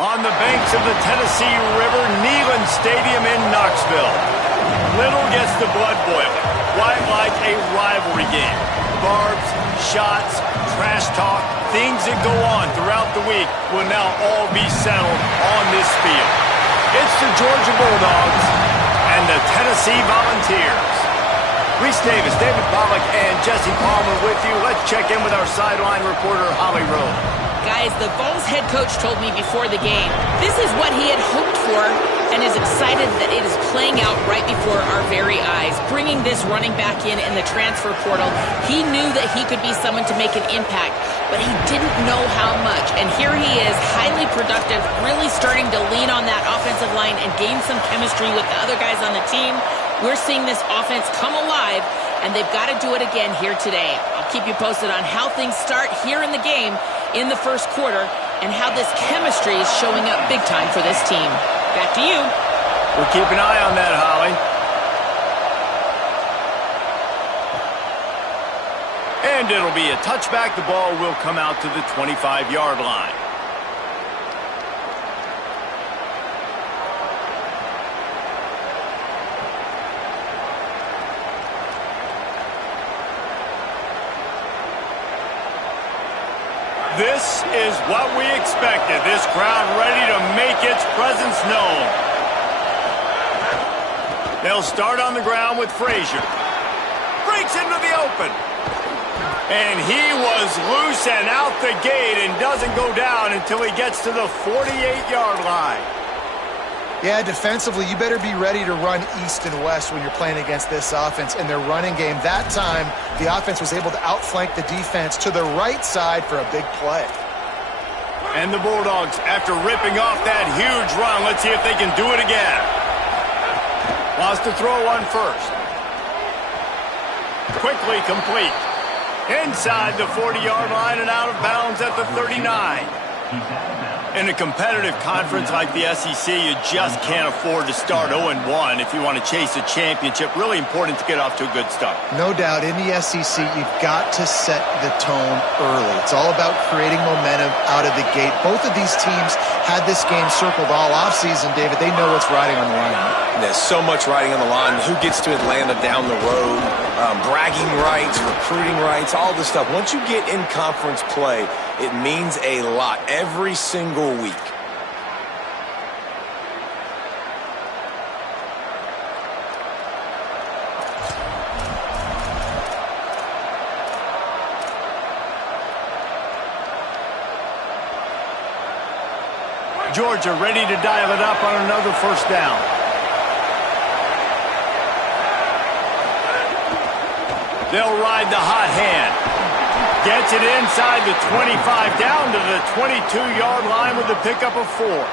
On the banks of the Tennessee River, Neyland Stadium in Knoxville. Little gets the blood boiling, right like a rivalry game. Barbs, shots, trash talk, things that go on throughout the week will now all be settled on this field. It's the Georgia Bulldogs and the Tennessee Volunteers. Reese Davis, David Pollack, and Jesse Palmer with you. Let's check in with our sideline reporter, Holly Rowe. Guys, the Vols head coach told me before the game, this is what he had hoped for and is excited that it is playing out right before our very eyes. Bringing this running back in the transfer portal, he knew that he could be someone to make an impact, but he didn't know how much. And here he is, highly productive, really starting to lean on that offensive line and gain some chemistry with the other guys on the team. We're seeing this offense come alive, and they've got to do it again here today. I'll keep you posted on how things start here in the game in the first quarter and how this chemistry is showing up big time for this team. Back to you. We'll keep an eye on that, Holly. And it'll be a touchback. The ball will come out to the 25-yard line. This is what we expected. This crowd ready to make its presence known. They'll start on the ground with Frazier. Breaks into the open. And he was loose and out the gate and doesn't go down until he gets to the 48-yard line. Yeah, defensively, you better be ready to run east and west when you're playing against this offense. In their running game, that time, the offense was able to outflank the defense to the right side for a big play. And the Bulldogs, after ripping off that huge run, let's see if they can do it again. Lost to throw on first. Quickly complete. Inside the 40-yard line and out of bounds at the 39. In a competitive conference like the SEC, you just can't afford to start 0-1 if you want to chase a championship. Really important to get off to a good start. No doubt, in the SEC, you've got to set the tone early. It's all about creating momentum out of the gate. Both of these teams had this game circled all offseason, David. They know what's riding on the line. There's so much riding on the line. Who gets to Atlanta down the road? Bragging rights, recruiting rights, all this stuff. Once you get in conference play, it means a lot every single week. Georgia ready to dial it up on another first down. They'll ride the hot hand. Gets it inside the 25, down to the 22-yard line with a pickup of 4.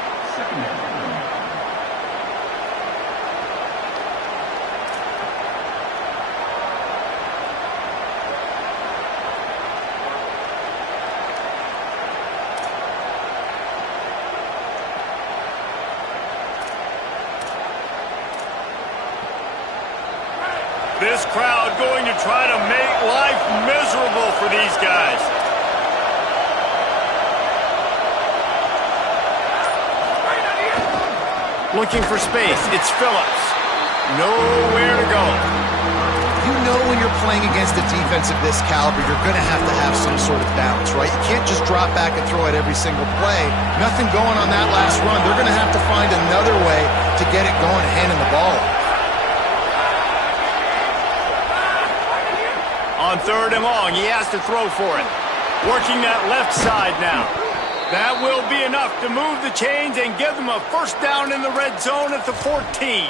This crowd going to try to make life miserable for these guys. Looking for space. It's Phillips. Nowhere to go. You know when you're playing against a defense of this caliber, you're going to have some sort of balance, right? You can't just drop back and throw it every single play. Nothing going on that last run. They're going to have to find another way to get it going, handing the ball off. On 3rd and long, he has to throw for it. Working that left side now. That will be enough to move the chains and give them a first down in the red zone at the 14.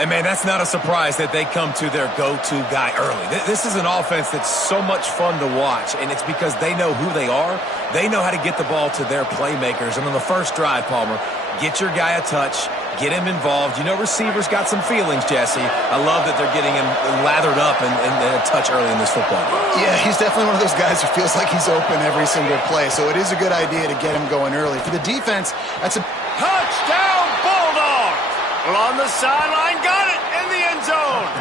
And, man, that's not a surprise that they come to their go-to guy early. This is an offense that's so much fun to watch, and it's because they know who they are. They know how to get the ball to their playmakers. And on the first drive, Palmer, get your guy a touch, get him involved. You know receivers got some feelings, Jesse. I love that they're getting him lathered up and a touch early in this football game. Yeah, he's definitely one of those guys who feels like he's open every single play, so it is a good idea to get him going early. For the defense, that's a touchdown Bulldogs! Well, on the sideline, got it in the end zone.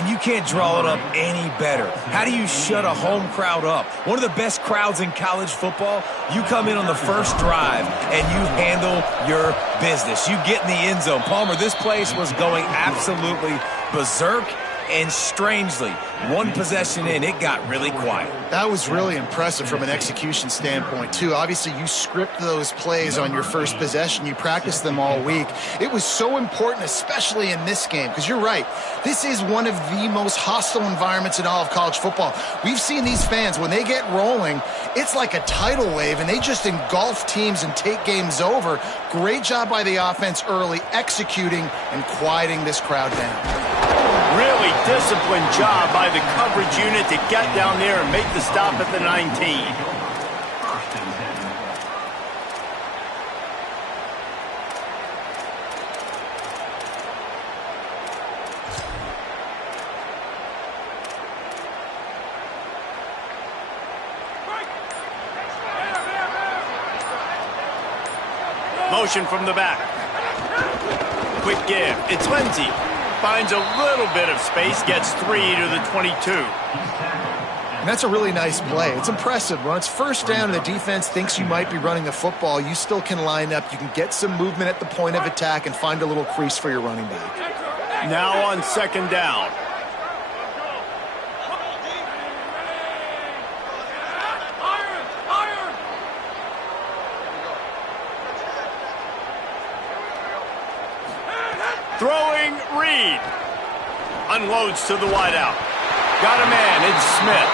and you can't draw it up any better. How do you shut a home crowd up? One of the best crowds in college football, you come in on the first drive and you handle your business. You get in the end zone. Palmer, this place was going absolutely berserk. And strangely, one possession in, it got really quiet. That was really impressive from an execution standpoint, too. Obviously, you script those plays on your first possession. You practice them all week. It was so important, especially in this game, because you're right. This is one of the most hostile environments in all of college football. We've seen these fans, when they get rolling, it's like a tidal wave, and they just engulf teams and take games over. Great job by the offense early, executing and quieting this crowd down. Really disciplined job by the coverage unit to get down there and make the stop at the 19. Motion from the back. Quick give. It's Lindsey. Finds a little bit of space, gets 3 to the 22. And that's a really nice play. It's impressive. When it's first down and the defense thinks you might be running the football, you still can line up. You can get some movement at the point of attack and find a little crease for your running back. Now on second down. Throwing Reed. Unloads to the wideout. Got a man. It's Smith.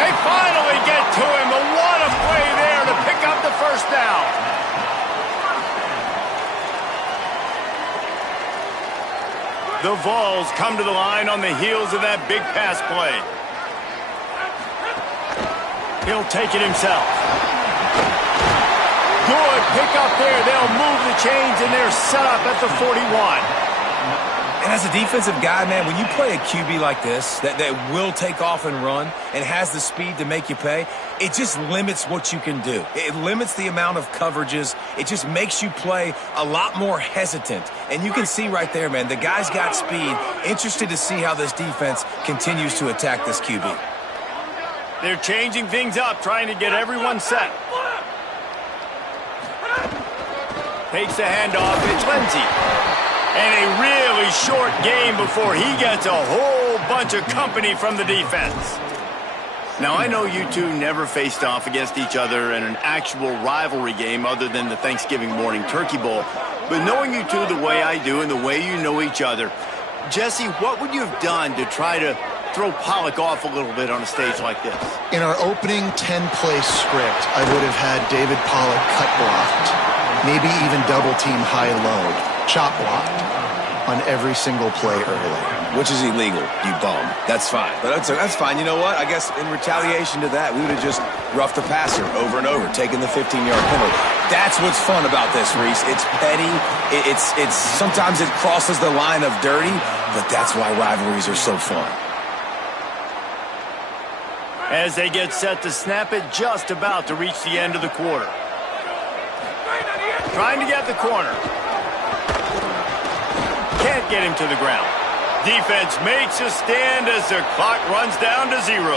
They finally get to him. But what a play there to pick up the first down. The Vols come to the line on the heels of that big pass play. He'll take it himself. Good pick up there. They'll move the chains, and they're set up at the 41. And as a defensive guy, man, when you play a QB like this that will take off and run and has the speed to make you pay, it just limits what you can do. It limits the amount of coverages. It just makes you play a lot more hesitant. And you can see right there, man, the guy's got speed. Interested to see how this defense continues to attack this QB. They're changing things up, trying to get everyone set. Takes the handoff. It's Lindsey. And a really short game before he gets a whole bunch of company from the defense. Now, I know you two never faced off against each other in an actual rivalry game other than the Thanksgiving morning Turkey Bowl. But knowing you two the way I do and the way you know each other, Jesse, what would you have done to try to throw Pollock off a little bit on a stage like this? In our opening 10-play script, I would have had David Pollock cut blocked, maybe even double-team high-low. Chop blocked on every single play early. Which is illegal, you bum. That's fine. But that's fine. You know what? I guess in retaliation to that, we would have just roughed the passer over and over, taking the 15-yard penalty. That's what's fun about this, Reese. It's petty. It's sometimes it crosses the line of dirty, but that's why rivalries are so fun. As they get set to snap it, just about to reach the end of the quarter. Trying to get the corner. Can't get him to the ground. Defense makes a stand as the clock runs down to 0.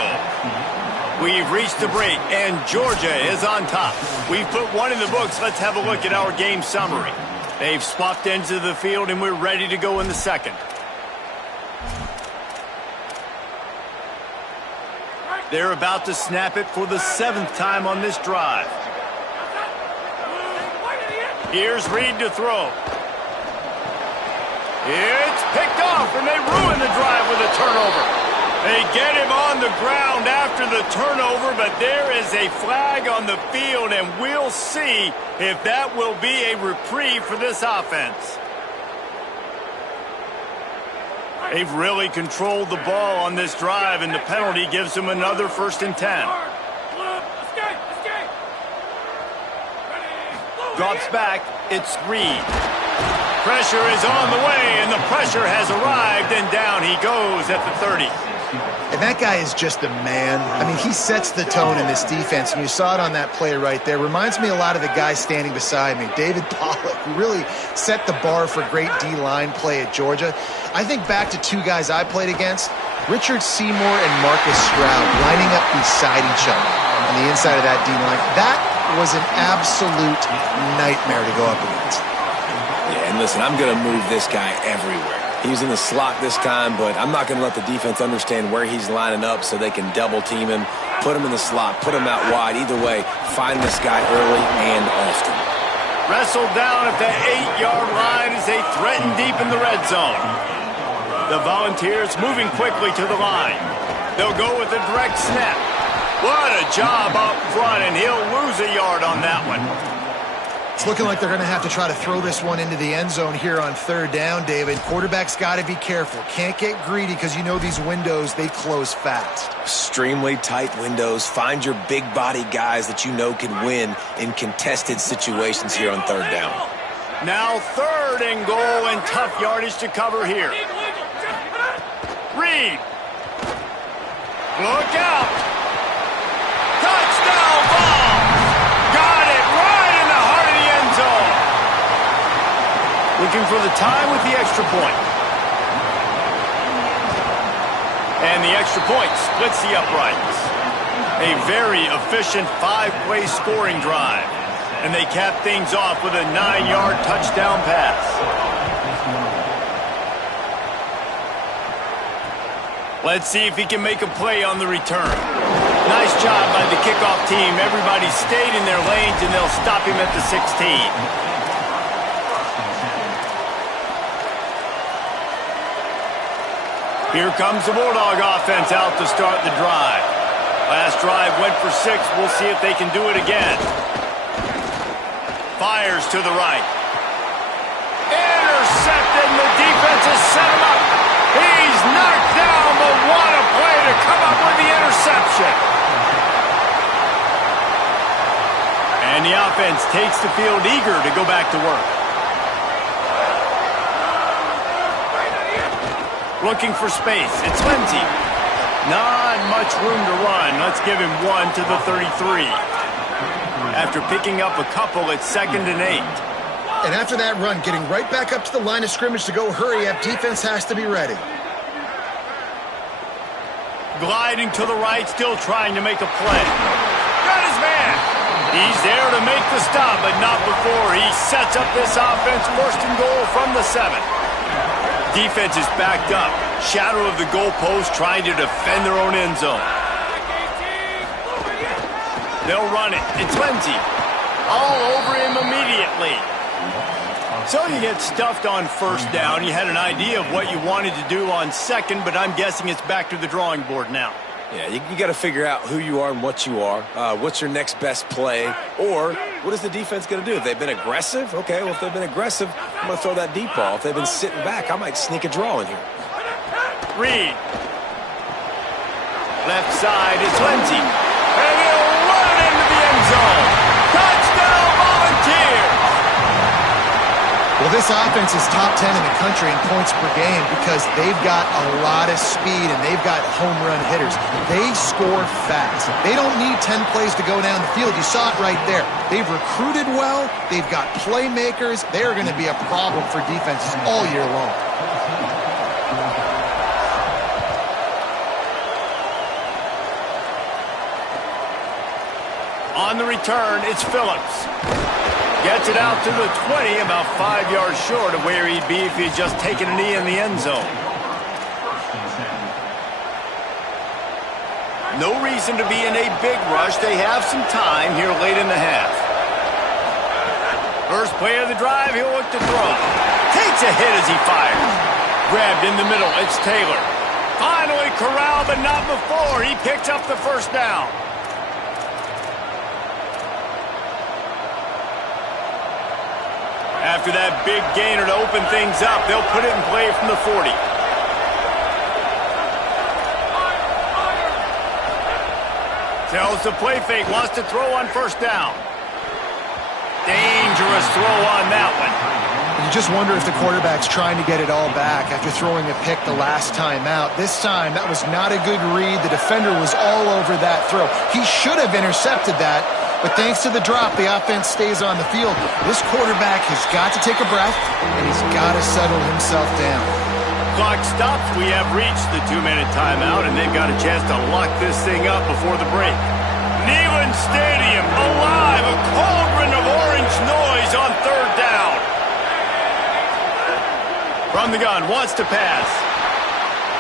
We've reached the break, and Georgia is on top. We've put one in the books. Let's have a look at our game summary. They've swapped ends of the field, and we're ready to go in the second. They're about to snap it for the 7th time on this drive. Here's Reed to throw. It's picked off, and they ruin the drive with a turnover. They get him on the ground after the turnover, but there is a flag on the field, and we'll see if that will be a reprieve for this offense. They've really controlled the ball on this drive, and the penalty gives them another 1st and 10. Drops back. It's Reed. Pressure is on the way, and the pressure has arrived, and down he he goes at the 30. And that guy is just a man. I mean, he sets the tone in this defense, and you saw it on that play right there. Reminds me a lot of the guy standing beside me, David Pollock, who really set the bar for great D-line play at Georgia. I think back to two guys I played against, Richard Seymour and Marcus Stroud, lining up beside each other on the inside of that D-line. That was an absolute nightmare to go up against. Yeah, and listen, I'm going to move this guy everywhere. He's in the slot this time, but I'm not going to let the defense understand where he's lining up so they can double team him, put him in the slot, put him out wide. Either way, find this guy early and often. Wrestled down at the 8-yard line as they threaten deep in the red zone. The Volunteers moving quickly to the line. They'll go with a direct snap. What a job up front, and he'll lose a yard on that one. It's looking like they're going to have to try to throw this one into the end zone here on third down, David. Quarterback's got to be careful. Can't get greedy because you know these windows, they close fast. Extremely tight windows. Find your big body guys that you know can win in contested situations here on third down. Now third and goal and tough yardage to cover here. Reed. Look out. Touchdown ball. Got it right in the heart of the end zone. Looking for the tie with the extra point. And the extra point splits the uprights. A very efficient 5-play scoring drive. And they cap things off with a 9-yard touchdown pass. Let's see if he can make a play on the return. Nice job by the kickoff team. Everybody stayed in their lanes, and they'll stop him at the 16. Here comes the Bulldog offense out to start the drive. Last drive went for 6. We'll see if they can do it again. Fires to the right. Intercepted, and the defense has set him up. He's knocked down, but what a play to come up with the interception. And the offense takes the field eager to go back to work. Looking for space. It's Lindsey. Not much room to run. Let's give him 1 to the 33. After picking up a couple, it's 2nd and 8. And after that run, getting right back up to the line of scrimmage to go hurry up, defense has to be ready. Gliding to the right, still trying to make a play. Got his man. He's there to make the stop, but not before he sets up this offense. 1st and goal from the 7. Defense is backed up. Shadow of the goalpost, trying to defend their own end zone. They'll run it. It's Lindsey. All over him immediately. So you get stuffed on 1st down. You had an idea of what you wanted to do on 2nd, but I'm guessing it's back to the drawing board now. Yeah, you got to figure out who you are and what you are. What's your next best play? Or what is the defense going to do? If they've been aggressive, okay, well, if they've been aggressive, I'm going to throw that deep ball. If they've been sitting back, I might sneak a draw in here. Reed. Left side is Lindsey. And he'll run it into the end zone. Touchdown, Volunteers! Well, this offense is top 10 in the country in points per game because they've got a lot of speed and they've got home run hitters. They score fast. They don't need 10 plays to go down the field. You saw it right there. They've recruited well. They've got playmakers. They're going to be a problem for defenses all year long. On the return, it's Phillips. Gets it out to the 20, about 5 yards short of where he'd be if he'd just taken a knee in the end zone. No reason to be in a big rush. They have some time here late in the half. First play of the drive, he'll look to throw. Takes a hit as he fires. Grabbed in the middle, it's Taylor. Finally corralled, but not before. He picks up the 1st down. After that big gainer to open things up, they'll put it in play from the 40. Tells the play fake, wants to throw on 1st down. Dangerous throw on that one. You just wonder if the quarterback's trying to get it all back after throwing a pick the last time out. This time, that was not a good read. The defender was all over that throw. He should have intercepted that, but thanks to the drop, the offense stays on the field. This quarterback has got to take a breath, and he's got to settle himself down. Clock stops. We have reached the 2-minute timeout, and they've got a chance to lock this thing up before the break. Neyland Stadium alive, a cauldron of orange noise on third down. From the gun, wants to pass.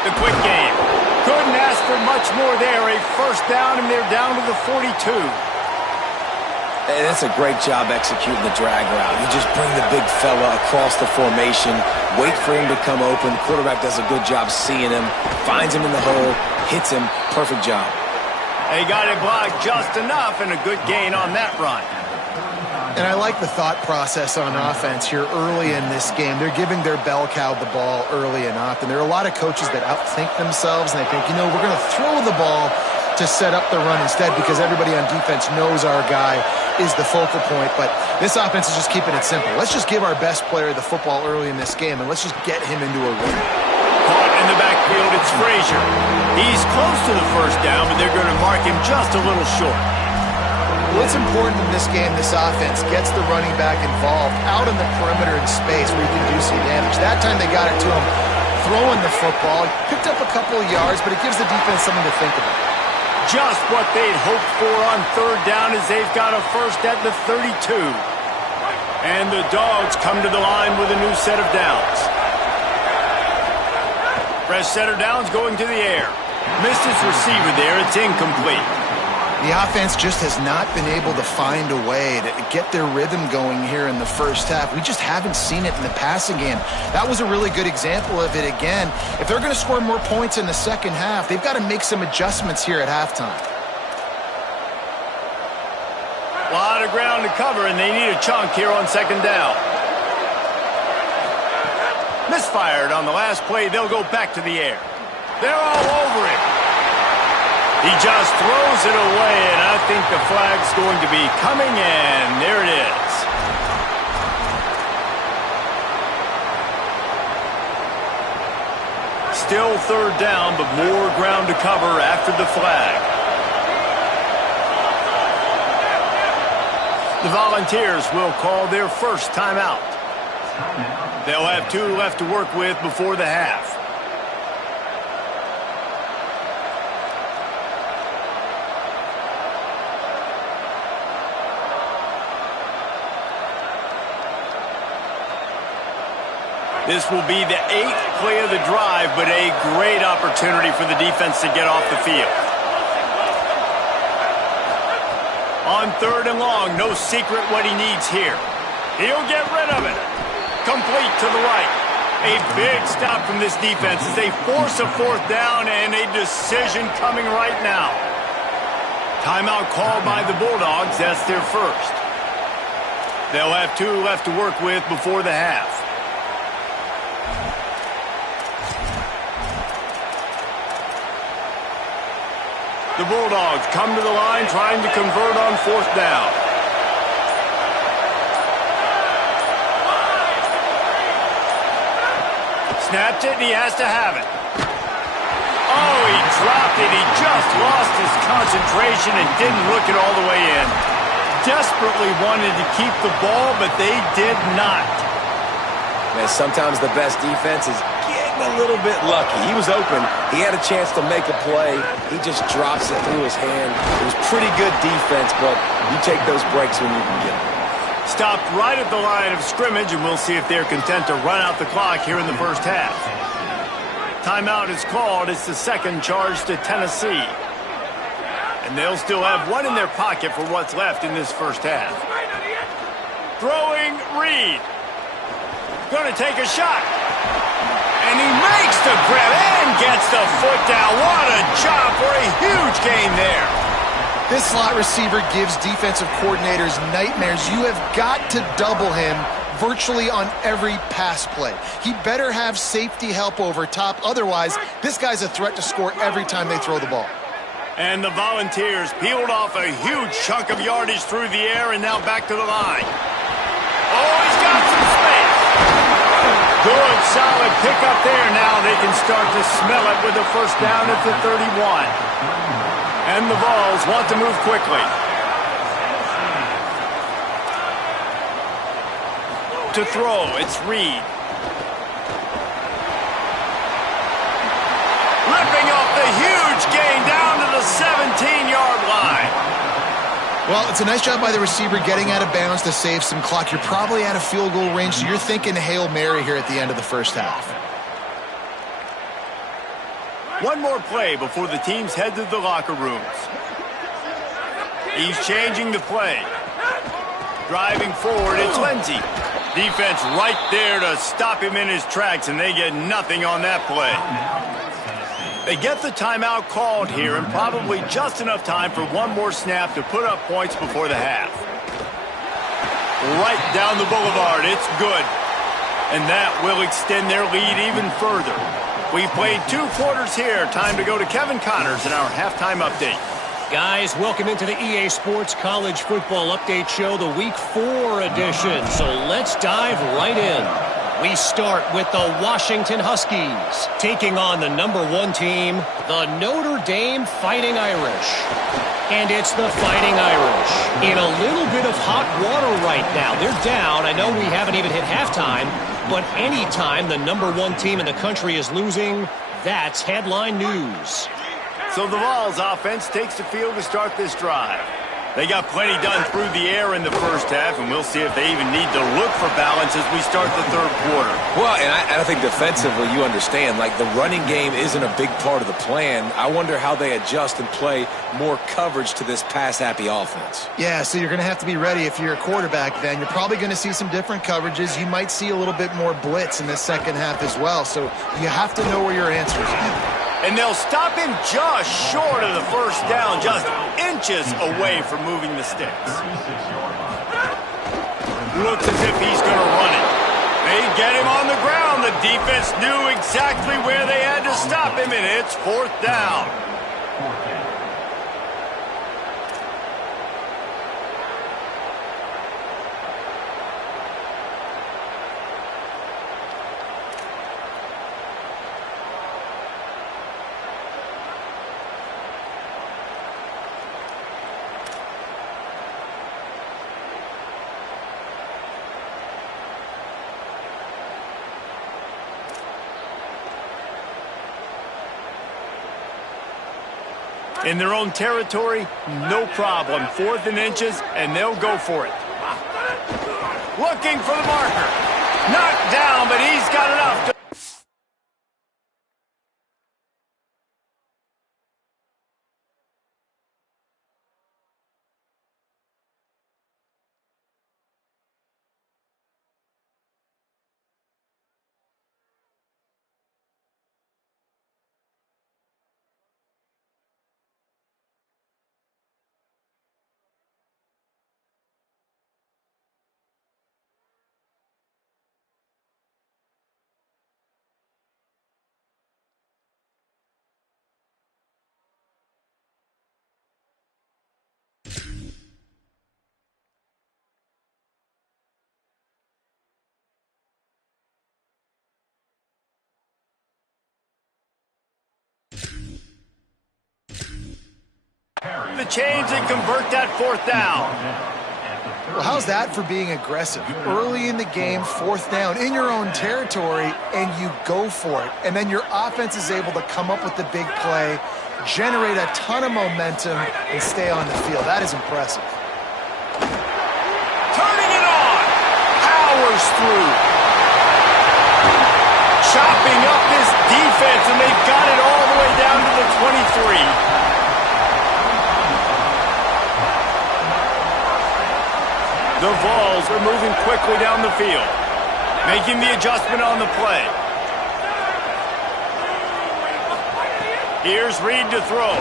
The quick game. Couldn't ask for much more there. A first down, and they're down to the 42. And that's a great job executing the drag route. You just bring the big fella across the formation, wait for him to come open. The quarterback does a good job seeing him, finds him in the hole, hits him. Perfect job. They got it blocked just enough, and a good gain on that run. And I like the thought process on offense here early in this game. They're giving their bell cow the ball early and often. There are a lot of coaches that outthink themselves, and they think, we're going to throw the ball to set up the run instead because everybody on defense knows our guy is the focal point. But this offense is just keeping it simple. Let's just give our best player the football early in this game, and let's just get him into a rhythm. Caught in the backfield, it's Frazier. He's close to the first down, but they're going to mark him just a little short. Well, it's important in this game this offense gets the running back involved out in the perimeter in space where he can do some damage. That time they got it to him throwing the football. Picked up a couple of yards, but it gives the defense something to think about. Just what they'd hoped for on third down as they've got a first at the 32. And the Dogs come to the line with a new set of downs. Fresh set of downs going to the air. Missed his receiver there. It's incomplete. The offense just has not been able to find a way to get their rhythm going here in the first half. We just haven't seen it in the passing game. That was a really good example of it again. If they're going to score more points in the second half, they've got to make some adjustments here at halftime. A lot of ground to cover, and they need a chunk here on second down. Misfired on the last play. They'll go back to the air. They're all over it. He just throws it away, and I think the flag's going to be coming, and there it is. Still third down, but more ground to cover after the flag. The Volunteers will call their first timeout. They'll have 2 left to work with before the half. This will be the 8th play of the drive, but a great opportunity for the defense to get off the field. On third and long, no secret what he needs here. He'll get rid of it. Complete to the right. A big stop from this defense as they force a fourth down and a decision coming right now. Timeout called by the Bulldogs. That's their first. They'll have 2 left to work with before the half. The Bulldogs come to the line trying to convert on fourth down. Snapped it, and he has to have it. Oh, he dropped it. He just lost his concentration and didn't look it all the way in. Desperately wanted to keep the ball, but they did not. Man, sometimes the best defense is getting a little bit lucky. He was open. He had a chance to make a play. He just drops it through his hand. It was pretty good defense, but you take those breaks when you can get them. Stopped right at the line of scrimmage, and we'll see if they're content to run out the clock here in the first half. Timeout is called. It's the second charge to Tennessee. And they'll still have 1 in their pocket for what's left in this first half. Throwing Reed. Going to take a shot. And he makes the grab and gets the foot down. What a job for a huge gain there. This slot receiver gives defensive coordinators nightmares. You have got to double him virtually on every pass play. He better have safety help over top. Otherwise, this guy's a threat to score every time they throw the ball. And the Volunteers peeled off a huge chunk of yardage through the air and now back to the line. Oh, he's got some space. Good, solid pickup there. Now they can start to smell it with a first down at the 31. And the Vols want to move quickly. To throw, it's Reed. Ripping off the huge gain down to the 17-yard line. Well, it's a nice job by the receiver getting out of bounds to save some clock. You're probably out of field goal range, so you're thinking Hail Mary here at the end of the first half. One more play before the teams head to the locker rooms. He's changing the play. Driving forward, it's Lindsey. Defense right there to stop him in his tracks, and they get nothing on that play. They get the timeout called here, and probably just enough time for one more snap to put up points before the half. Right down the boulevard, it's good. And that will extend their lead even further. We've played 2 quarters here. Time to go to Kevin Connors in our halftime update. Guys, welcome into the EA Sports College Football Update Show, the Week 4 edition. So let's dive right in. We start with the Washington Huskies, taking on the #1 team, the Notre Dame Fighting Irish. And it's the Fighting Irish in a little bit of hot water right now. They're down. I know we haven't even hit halftime, but anytime the #1 team in the country is losing, that's headline news. So the Vols offense takes the field to start this drive. They got plenty done through the air in the first half, and we'll see if they even need to look for balance as we start the third quarter. Well, and I think defensively, you understand, like the running game isn't a big part of the plan. I wonder how they adjust and play more coverage to this pass-happy offense. Yeah, so you're going to have to be ready if you're a quarterback then. You're probably going to see some different coverages. You might see a little bit more blitz in the second half as well, so you have to know where your answers are. And they'll stop him just short of the first down, just inches away from moving the sticks. Looks as if he's going to run it. They get him on the ground. The defense knew exactly where they had to stop him, and it's 4th down. In their own territory, no problem. 4th and inches, and they'll go for it. Looking for the marker. Knocked down, but he's got enough to... The change and convert that 4th down. Well, how's that for being aggressive? Early in the game, 4th down in your own territory, and you go for it. And then your offense is able to come up with the big play, generate a ton of momentum, and stay on the field. That is impressive. Turning it on. Powers through. Chopping up this defense, and they've got it all the way down to the 23. The Vols are moving quickly down the field, making the adjustment on the play. Here's Reed to throw.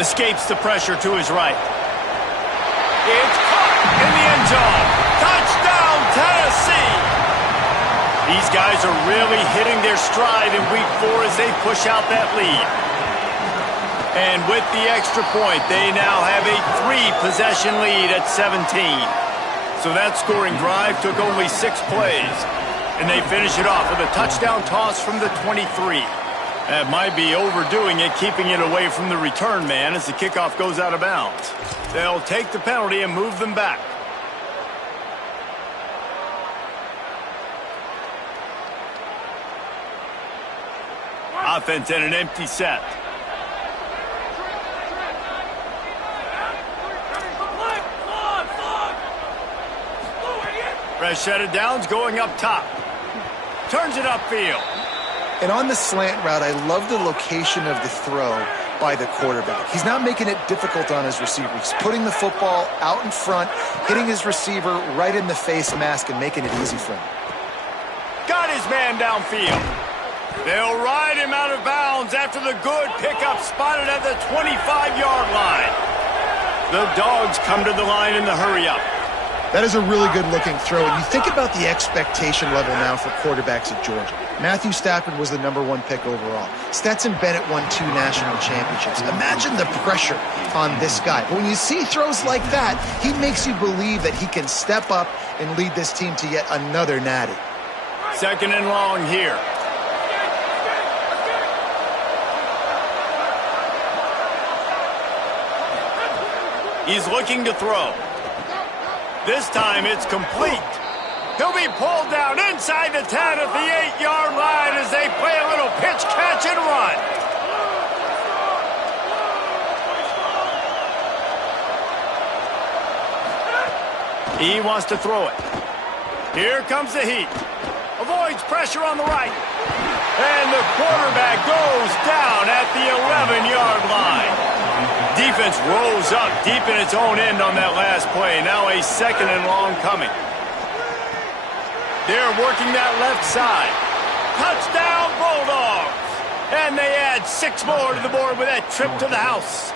Escapes the pressure to his right. It's caught in the end zone. Touchdown, Tennessee! These guys are really hitting their stride in Week 4 as they push out that lead. And with the extra point, they now have a 3-possession lead at 17. So that scoring drive took only 6 plays. And they finish it off with a touchdown toss from the 23. That might be overdoing it, keeping it away from the return man as the kickoff goes out of bounds. They'll take the penalty and move them back. Offense in an empty set. Rashad Downs going up top. Turns it upfield. And on the slant route, I love the location of the throw by the quarterback. He's not making it difficult on his receiver. He's putting the football out in front, hitting his receiver right in the face mask and making it easy for him. Got his man downfield. They'll ride him out of bounds after the good pickup spotted at the 25-yard line. The Dogs come to the line in the hurry-up. That is a really good-looking throw. And you think about the expectation level now for quarterbacks at Georgia. Matthew Stafford was the #1 pick overall. Stetson Bennett won 2 national championships. Imagine the pressure on this guy. But when you see throws like that, he makes you believe that he can step up and lead this team to yet another natty. Second and long here. He's looking to throw. This time it's complete. He'll be pulled down inside the 10 at the 8-yard line as they play a little pitch, catch, and run. He wants to throw it. Here comes the heat. Avoids pressure on the right. And the quarterback goes down at the 11-yard line. Defense rolls up deep in its own end on that last play. Now a second and long coming. They're working that left side. Touchdown Bulldogs! And they add 6 more to the board with that trip to the house.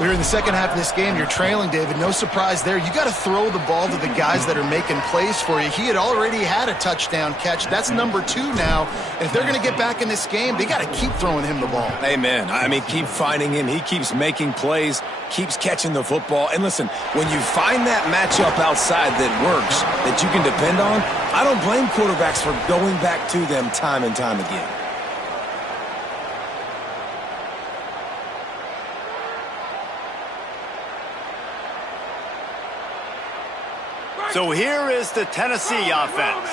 We're in the second half of this game. You're trailing, David. No surprise there. You got to throw the ball to the guys that are making plays for you. He had already had a touchdown catch. That's #2 now. And if they're going to get back in this game, they got to keep throwing him the ball. Amen. I mean, keep finding him. He keeps making plays, keeps catching the football. And listen, when you find that matchup outside that works, that you can depend on, I don't blame quarterbacks for going back to them time and time again. So here is the Tennessee offense.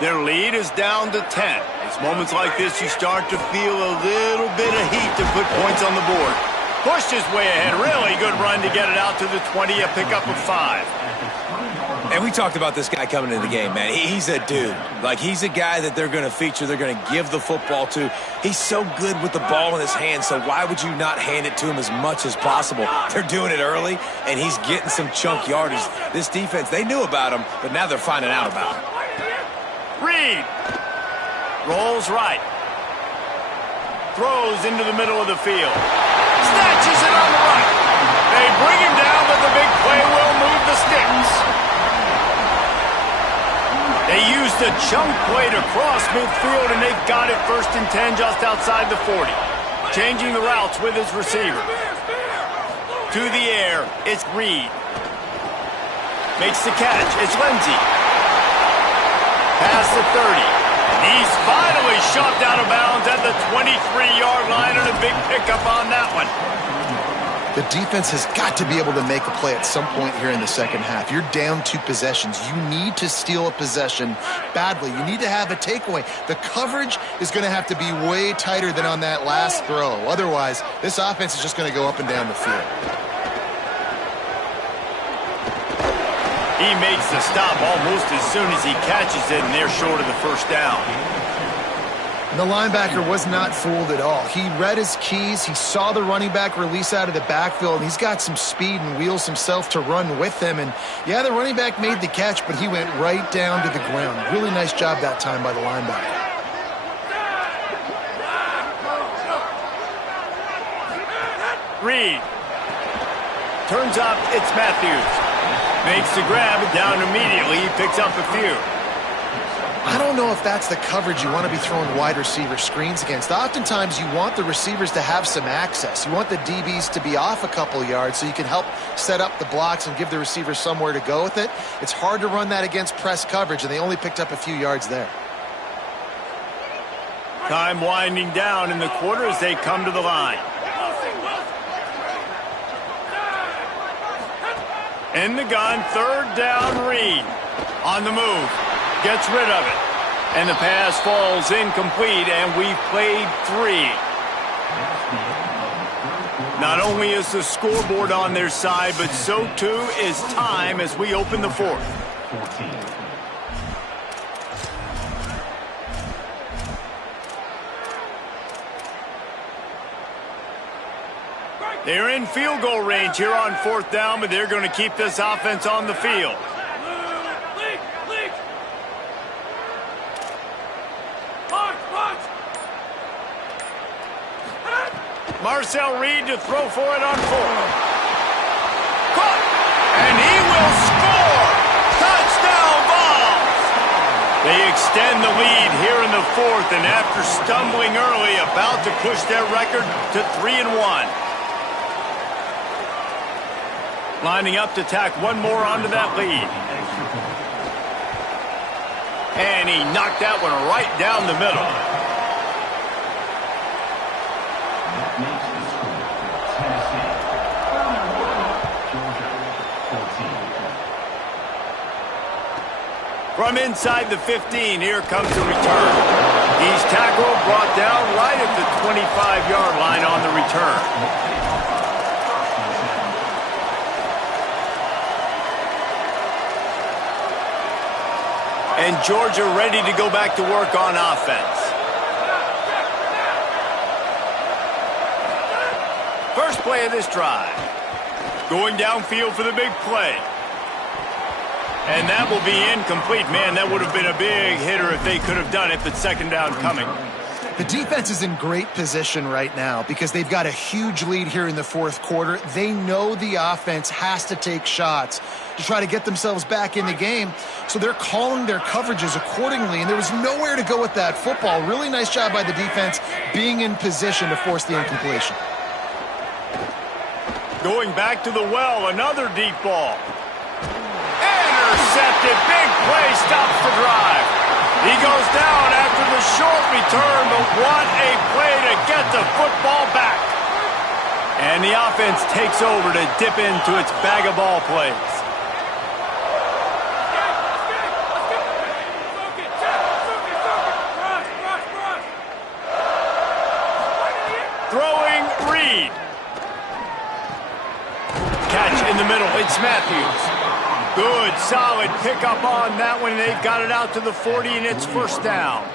Their lead is down to 10. It's moments like this you start to feel a little bit of heat to put points on the board. Pushed his way ahead. Really good run to get it out to the 20, a pickup of 5. And we talked about this guy coming into the game, man. He's a dude. Like, he's a guy that they're going to feature, they're going to give the football to. He's so good with the ball in his hand, so why would you not hand it to him as much as possible? They're doing it early, and he's getting some chunk yardage. This defense, they knew about him, but now they're finding out about him. Reed rolls right. Throws into the middle of the field. Snatches it on the right. They bring him down, but the big play will move the sticks. They used a chunk play to cross midfield, and they've got it 1st and 10 just outside the 40. Changing the routes with his receiver. To the air, it's Reed. Makes the catch, it's Lindsey. Past the 30. He's finally shoved out of bounds at the 23-yard line, and a big pickup on that one. The defense has got to be able to make a play at some point here in the second half. You're down 2 possessions. You need to steal a possession badly. You need to have a takeaway. The coverage is going to have to be way tighter than on that last throw. Otherwise, this offense is just going to go up and down the field. He makes the stop almost as soon as he catches it, and they're short of the first down. The linebacker was not fooled at all. He read his keys. He saw the running back release out of the backfield, and he's got some speed and wheels himself to run with him. And, yeah, the running back made the catch, but he went right down to the ground. Really nice job that time by the linebacker. Reed. Turns up, it's Matthews. Makes the grab, down immediately. He picks up a few. I don't know if that's the coverage you want to be throwing wide receiver screens against. Oftentimes, you want the receivers to have some access. You want the DBs to be off a couple yards so you can help set up the blocks and give the receivers somewhere to go with it. It's hard to run that against press coverage, and they only picked up a few yards there. Time winding down in the quarter as they come to the line. In the gun, third down, Reed. On the move. Gets rid of it. And the pass falls incomplete, and we've played 3. Not only is the scoreboard on their side, but so too is time as we open the fourth. They're in field goal range here on fourth down, but they're going to keep this offense on the field. Marcel Reed to throw for it on 4. Caught! And he will score! Touchdown Vols! They extend the lead here in the fourth, and after stumbling early, about to push their record to 3-1. Lining up to tack one more onto that lead. And he knocked that one right down the middle. From inside the 15, here comes the return. He's tackled, brought down right at the 25-yard line on the return. And Georgia ready to go back to work on offense. First play of this drive. Going downfield for the big play. And that will be incomplete. Man, that would have been a big hitter if they could have done it, but second down coming. The defense is in great position right now because they've got a huge lead here in the fourth quarter. They know the offense has to take shots to try to get themselves back in the game, so they're calling their coverages accordingly, and there was nowhere to go with that football. Really nice job by the defense being in position to force the incompletion. Going back to the well, another deep ball. Intercepted, big play, stops the drive. He goes down after the short return, but what a play to get the football back. And the offense takes over to dip into its bag of ball plays. Throwing Reed. Catch in the middle, it's Matthews. Good, solid pickup on that one. They've got it out to the 40, and it's first down.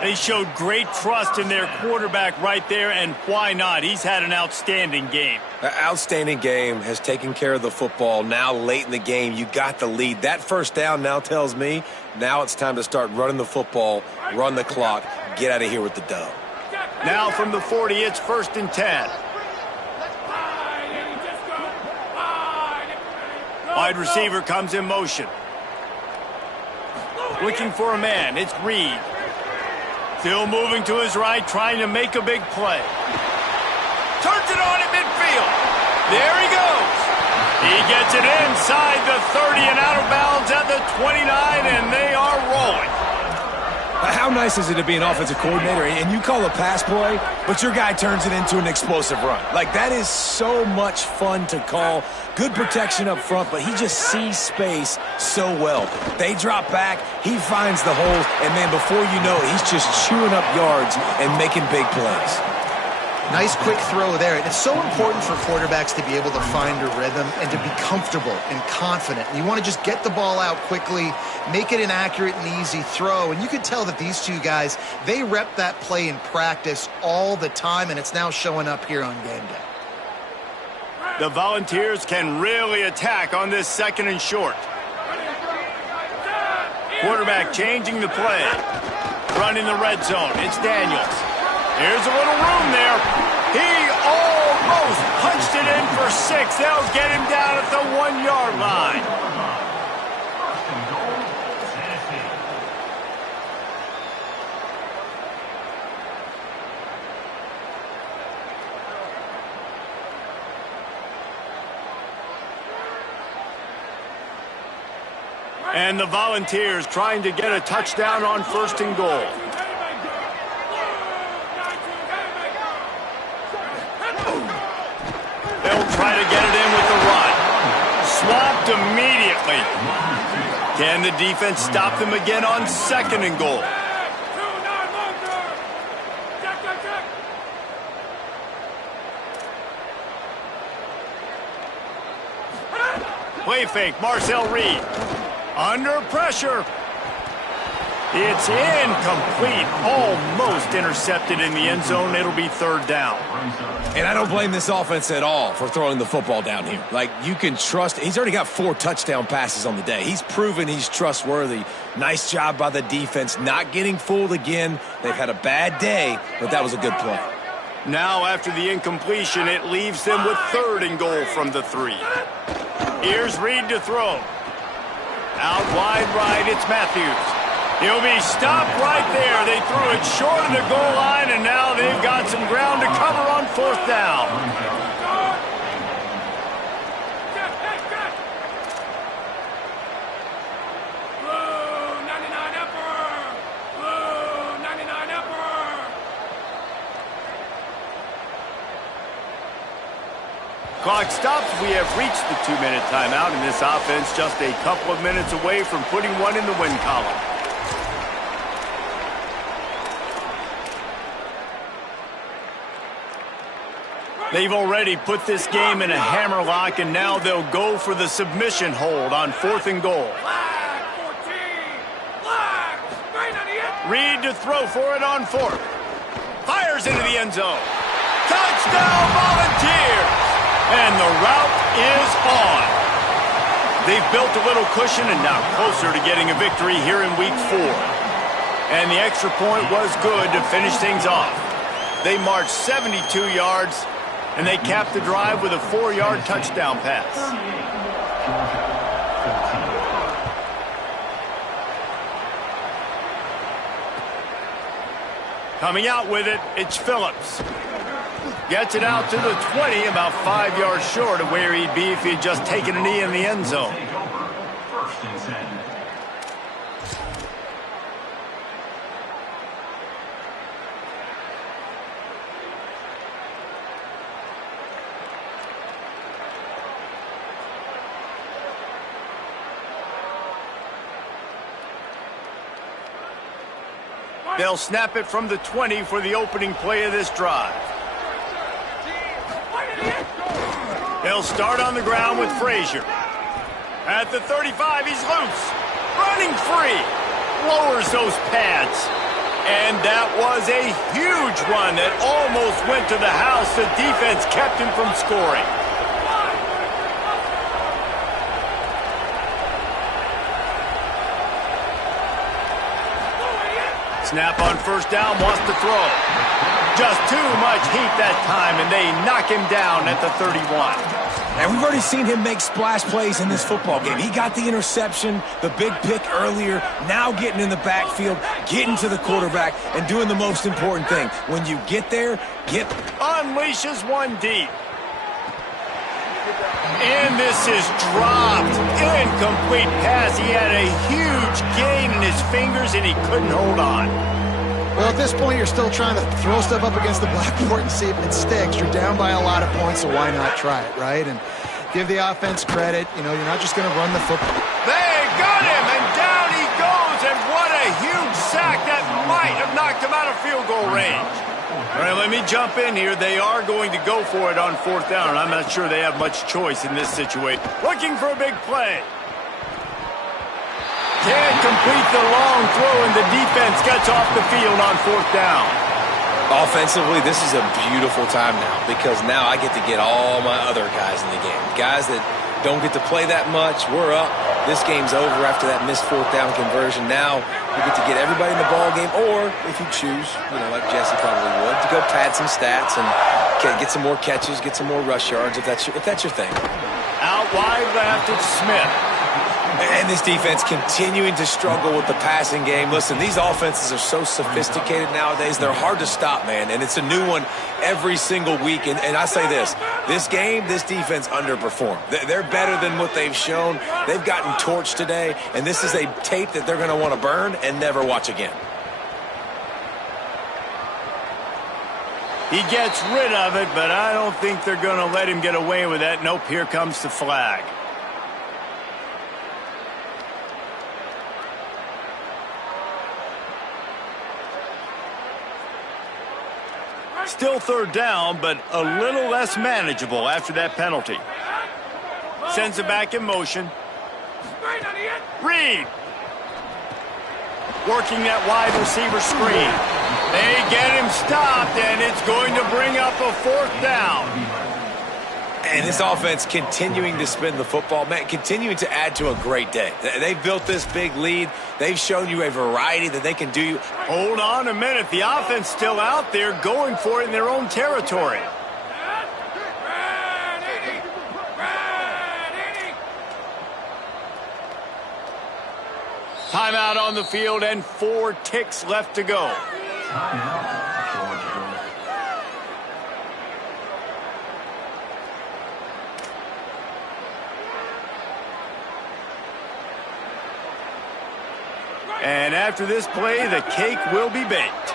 They showed great trust in their quarterback right there, and why not? He's had an outstanding game. An outstanding game, has taken care of the football. Now late in the game, you got the lead. That first down now tells me now it's time to start running the football, run the clock, get out of here with the dub. Now from the 40, it's first and 10. Wide receiver comes in motion. Looking for a man. It's Reed. Still moving to his right, trying to make a big play. Turns it on at midfield. There he goes. He gets it inside the 30 and out of bounds at the 29, and they are rolling. How nice is it to be an offensive coordinator and you call a pass play, but your guy turns it into an explosive run? Like, that is so much fun to call. Good protection up front, but he just sees space so well. They drop back, he finds the hole, and then before you know it, he's just chewing up yards and making big plays. Nice quick throw there. And it's so important for quarterbacks to be able to find a rhythm and to be comfortable and confident. You want to just get the ball out quickly, make it an accurate and easy throw. And you can tell that these two guys, they rep that play in practice all the time, and it's now showing up here on game day. The Volunteers can really attack on this second and short. Quarterback changing the play. Running the red zone. It's Daniels. Here's a little room there. He almost punched it in for 6. They'll get him down at the 1-yard line. And the Volunteers trying to get a touchdown on 1st and goal. They'll try to get it in with the run. Swamped immediately. Can the defense stop them again on 2nd and goal? Play fake, Marcel Reed. Under pressure. It's incomplete. Almost intercepted in the end zone. It'll be 3rd down. And I don't blame this offense at all for throwing the football down here. Like, you can trust. He's already got 4 touchdown passes on the day. He's proven he's trustworthy. Nice job by the defense, not getting fooled again. They've had a bad day, but that was a good play. Now, after the incompletion, it leaves them with 3rd and goal from the 3. Here's Reed to throw. Out wide right, it's Matthews. He'll be stopped right there. They threw it short of the goal line, and now they've got some ground to cover on 4th down. Clock stops. We have reached the 2-minute timeout, and this offense just a couple of minutes away from putting one in the win column. They've already put this game in a hammerlock, and now they'll go for the submission hold on 4th and goal. Reed to throw for it on 4th. Fires into the end zone. Touchdown, Volunteers! And the route is on. They've built a little cushion and now closer to getting a victory here in week 4. And the extra point was good to finish things off. They marched 72 yards, and they capped the drive with a 4-yard touchdown pass. Coming out with it, it's Phillips. Gets it out to the 20, about 5 yards short of where he'd be if he had just taken a knee in the end zone. They'll snap it from the 20 for the opening play of this drive. They'll start on the ground with Frazier. At the 35, he's loose. Running free. Lowers those pads. And that was a huge run that almost went to the house. The defense kept him from scoring. Snap on 1st down, wants to throw. Just too much heat that time, and they knock him down at the 31. And we've already seen him make splash plays in this football game. He got the interception, the big pick earlier, now getting in the backfield, getting to the quarterback, and doing the most important thing. When you get there, unleashes one deep. And this is dropped. Incomplete pass. He had a huge gain in his fingers, and he couldn't hold on. Well, at this point, you're still trying to throw stuff up against the blackboard and see if it sticks. You're down by a lot of points, so why not try it, right? And give the offense credit. You know, you're not just going to run the football. They got him, and down he goes, and what a huge sack that might have knocked him out of field goal range. All right, let me jump in here. They are going to go for it on 4th down, and I'm not sure they have much choice in this situation. Looking for a big play. Can't complete the long throw, and the defense gets off the field on 4th down. offensively, this is a beautiful time now because now I get to get all my other guys in the game. Guys that don't get to play that much. We're up. This game's over after that missed 4th down conversion. Now we get to get everybody in the ball game, or if you choose, like Jesse probably would, to go pad some stats and get some more catches, get some more rush yards if that's your thing. Out wide left, it's Smith. And this defense continuing to struggle with the passing game. Listen, these offenses are so sophisticated nowadays. They're hard to stop, man. And it's a new one every single week. And I say this game, this defense underperformed. They're better than what they've shown. They've gotten torched today. And this is a tape that they're going to want to burn and never watch again. He gets rid of it, but I don't think they're going to let him get away with that. Nope, here comes the flag. Still third down, but a little less manageable after that penalty. Sends it back in motion. Reed. Working that wide receiver screen. They get him stopped, and it's going to bring up a fourth down. And this offense continuing to spin the football, man, continuing to add to a great day. They've built this big lead. They've shown you a variety that they can do. Hold on a minute. The offense still out there going for it in their own territory. Timeout on the field and 4 ticks left to go. And after this play, the cake will be baked.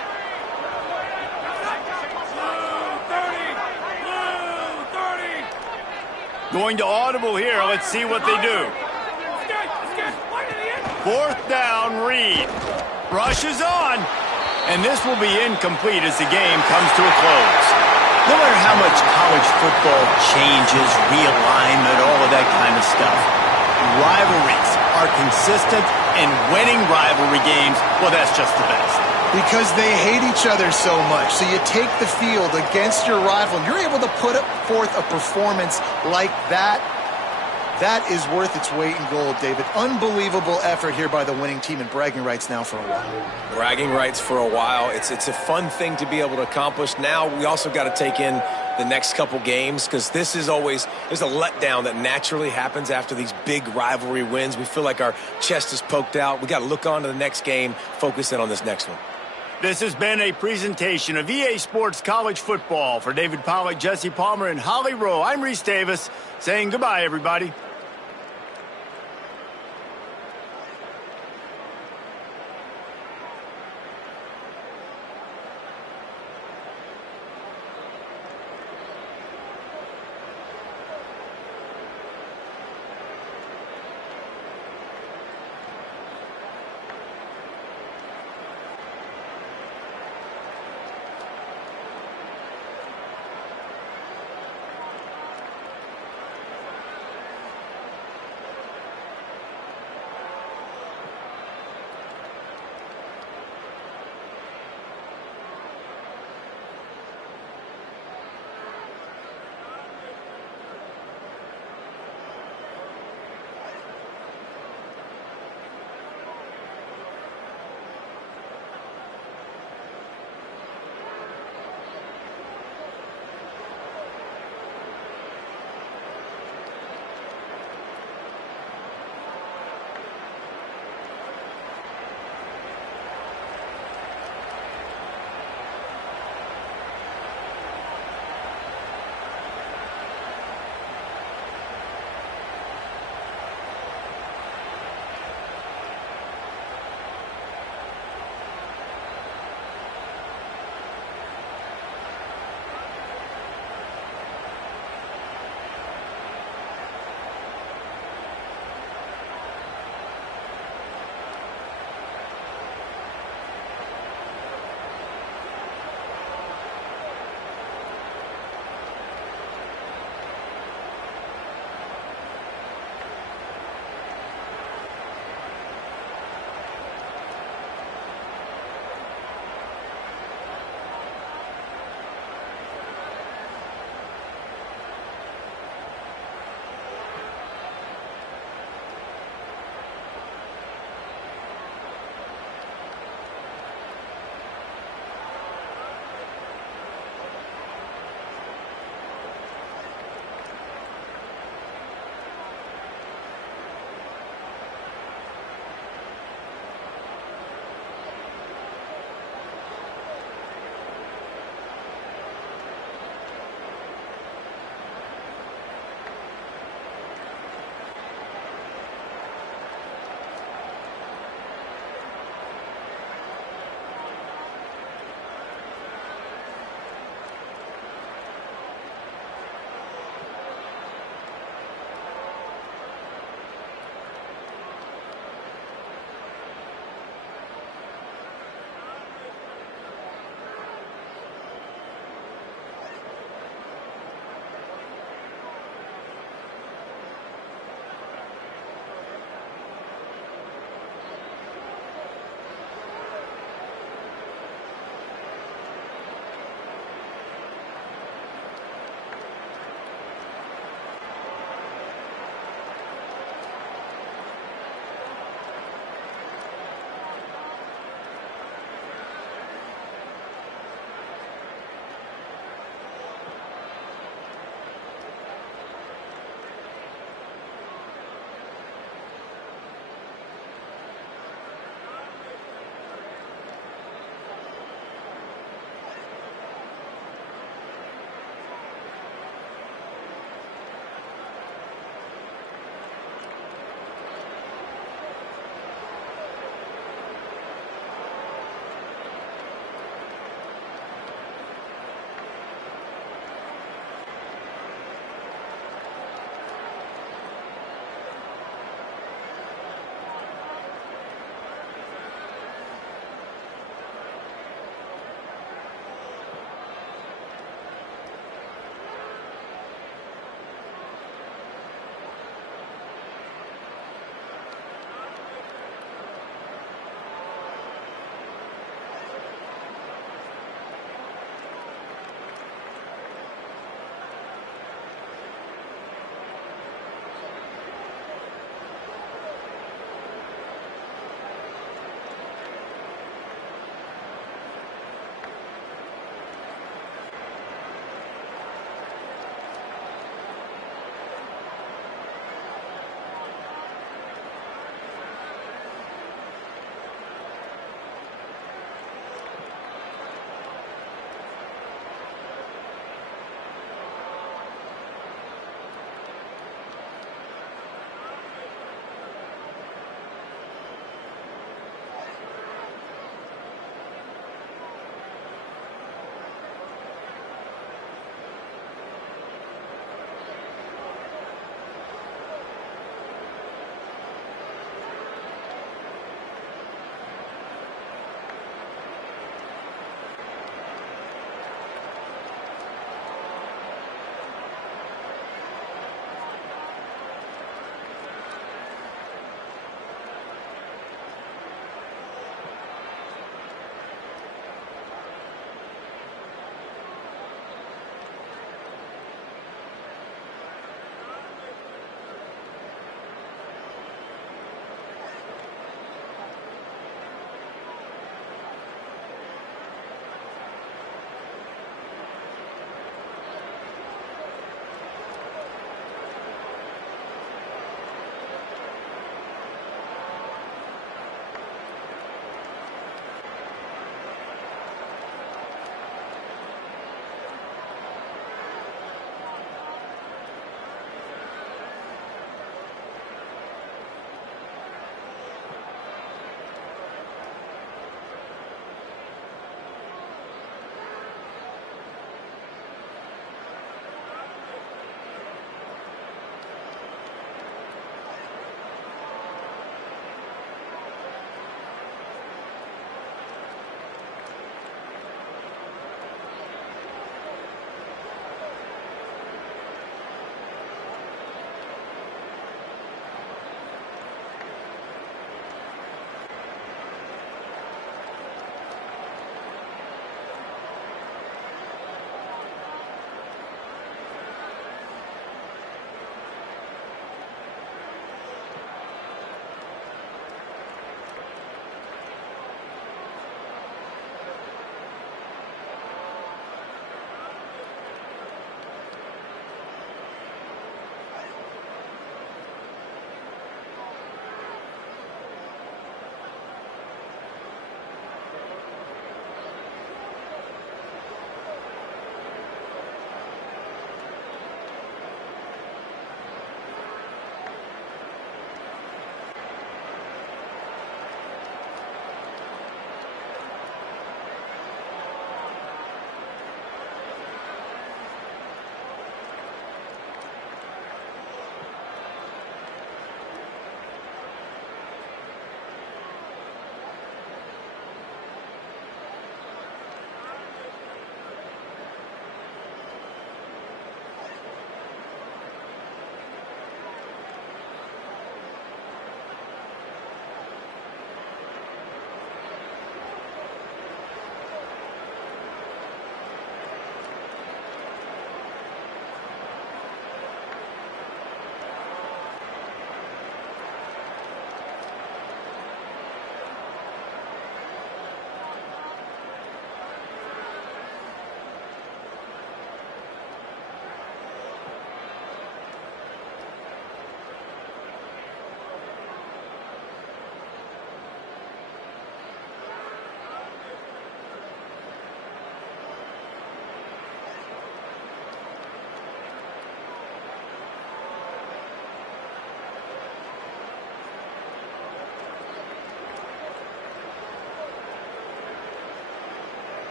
Going to audible here. Let's see what they do. Fourth down, Reed. Rushes on. And this will be incomplete as the game comes to a close. No matter how much college football changes, realignment, all of that kind of stuff, rivalries are consistent, and winning rivalry games, well, that's just the best. Because they hate each other so much. So you take the field against your rival, and you're able to put forth a performance like that. That is worth its weight in gold, David. Unbelievable effort here by the winning team, and bragging rights now for a while. Bragging rights for a while. It's a fun thing to be able to accomplish. Now we also got to take in the next couple games, because this is always, there's a letdown that naturally happens after these big rivalry wins. We feel like our chest is poked out. We got to look on to the next game, focus in on this next one. This has been a presentation of EA Sports College Football. For David Pollack, Jesse Palmer, and Holly Rowe, I'm Reese Davis saying goodbye, everybody.